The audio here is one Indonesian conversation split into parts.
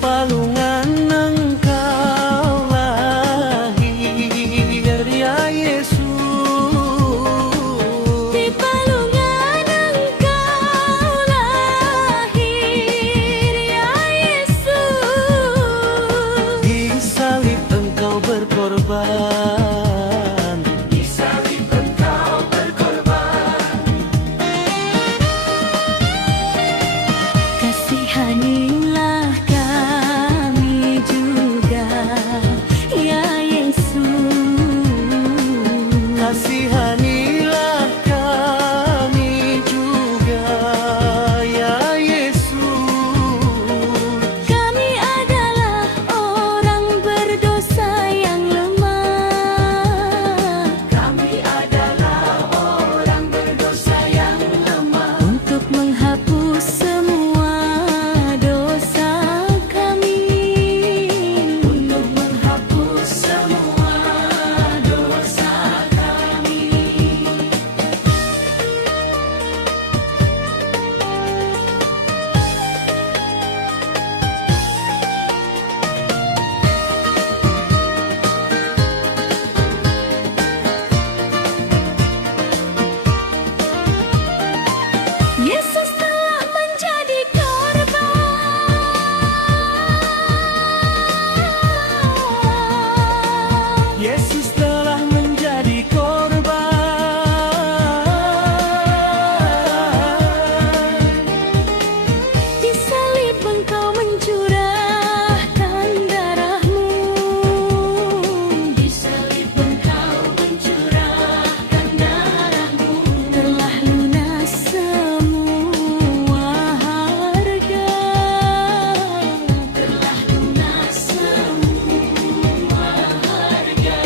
palungan Engkau lahir, ya Yesus. Di palungan Engkau lahir, ya Yesus. Di salib Engkau berkorban, di salib Engkau berkorban. Kasihanilah kami juga, ya Yesus. Kasihanilah kami juga, ya Yesus. Kami adalah orang berdosa yang lemah. Kami adalah orang berdosa yang lemah. Untuk menghapus semua dosa kami, Untuk menghapus semua dosa kami. Yesus telah menjadi korban. Yesus telah menjadi korban. Di salib Engkau mencurahkan darah-Mu. Di salib Engkau mencurahkan darah-Mu. Telah lunas semua harga. Telah lunas semua harga.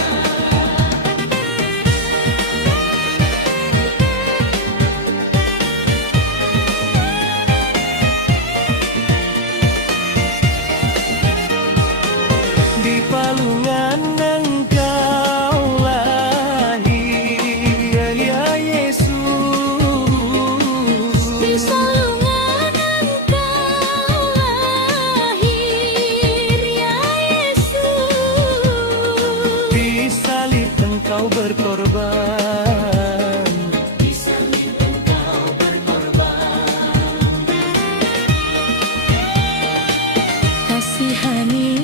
Di palungan Engkau lahir, ya Yesus. Di salungan Engkau lahir, ya Yesus. Di salib Engkau berkorban. Di salib Engkau berkorban. Kasihani